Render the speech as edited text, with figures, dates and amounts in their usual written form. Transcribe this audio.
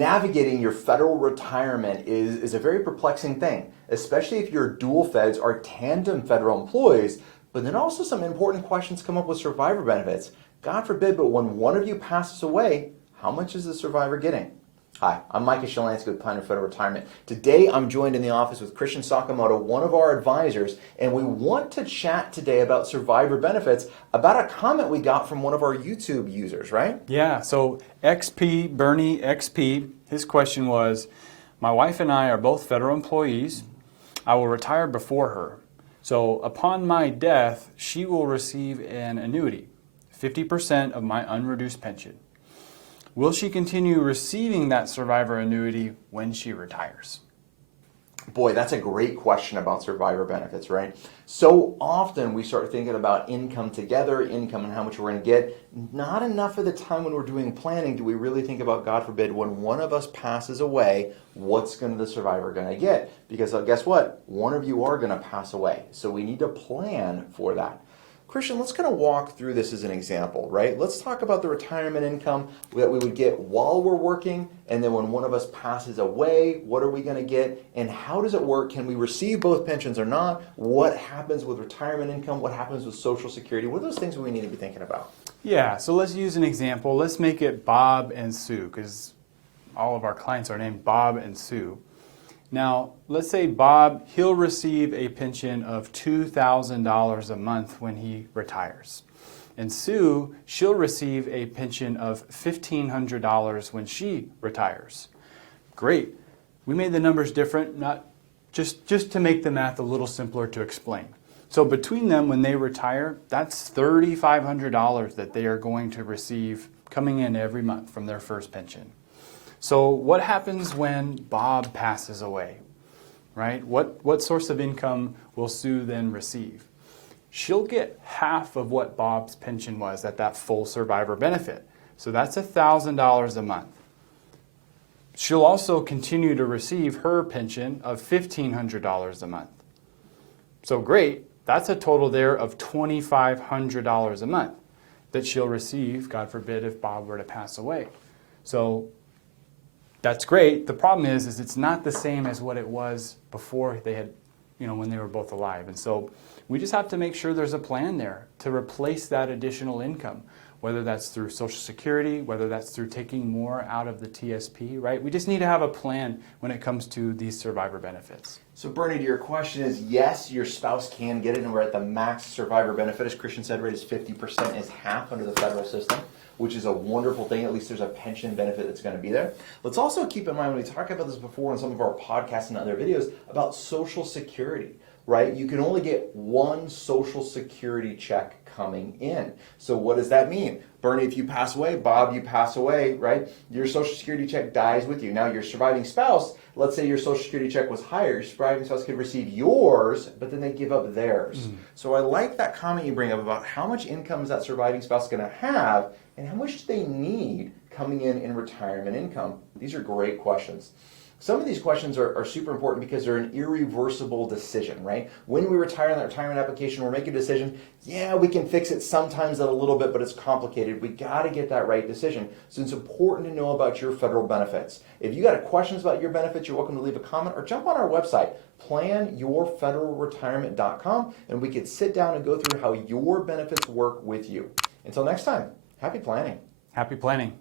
navigating your federal retirement is a very perplexing thing, especially if your dual feds are tandem federal employees, but then also some important questions come up with survivor benefits. God forbid, but when one of you passes away, how much is the survivor getting? Hi, I'm Micah Shalansky with Pioneer Federal Retirement. Today I'm joined in the office with Christian Sakamoto, one of our advisors, and we want to chat today about survivor benefits, about a comment we got from one of our YouTube users, right? Yeah, so Bernie XP, his question was, my wife and I are both federal employees. I will retire before her. So upon my death, she will receive an annuity, 50% of my unreduced pension. Will she continue receiving that survivor annuity when she retires? Boy, that's a great question about survivor benefits, right? So often we start thinking about income together, income and how much we're going to get. Not enough of the time when we're doing planning do we really think about, God forbid, when one of us passes away, what's the survivor going to get? Because guess what? One of you are going to pass away. So we need to plan for that. Christian, let's kind of walk through this as an example, right? Let's talk about the retirement income that we would get while we're working, and then when one of us passes away, what are we going to get, and how does it work? Can we receive both pensions or not? What happens with retirement income? What happens with Social Security? What are those things we need to be thinking about? Yeah, so let's use an example. Let's make it Bob and Sue, because all of our clients are named Bob and Sue. Now, let's say Bob, he'll receive a pension of $2,000 a month when he retires. And Sue, she'll receive a pension of $1,500 when she retires. Great. We made the numbers different, not just to make the math a little simpler to explain. So between them, when they retire, that's $3,500 that they are going to receive coming in every month from their first pension. So what happens when Bob passes away, right? What source of income will Sue then receive? She'll get half of what Bob's pension was at that full survivor benefit. So that's $1,000 a month. She'll also continue to receive her pension of $1,500 a month. So great, that's a total there of $2,500 a month that she'll receive, God forbid, if Bob were to pass away. So that's great. The problem is it's not the same as what it was before they had, when they were both alive. And so we just have to make sure there's a plan there to replace that additional income, whether that's through Social Security, whether that's through taking more out of the TSP, right? We just need to have a plan when it comes to these survivor benefits. So Bernie, to your question is, yes, your spouse can get it, and we're at the max survivor benefit. As Christian said, rate is 50%, is half under the federal system, which is a wonderful thing. At least there's a pension benefit that's going to be there. Let's also keep in mind, when we talked about this before in some of our podcasts and other videos, about Social Security, right? You can only get one Social Security check coming in. So what does that mean? Bernie, if you pass away, Bob, you pass away, right? Your Social Security check dies with you. Now your surviving spouse, let's say your Social Security check was higher, your surviving spouse could receive yours, but then they give up theirs. So I like that comment you bring up about how much income is that surviving spouse going to have, and how much do they need coming in retirement income? These are great questions. Some of these questions are super important because they're an irreversible decision, right? When we retire on that retirement application, we're making a decision. Yeah, we can fix it sometimes a little bit, but it's complicated. We got to get that right decision. So it's important to know about your federal benefits. If you got questions about your benefits, you're welcome to leave a comment or jump on our website, planyourfederalretirement.com, and we could sit down and go through how your benefits work with you. Until next time, happy planning. Happy planning.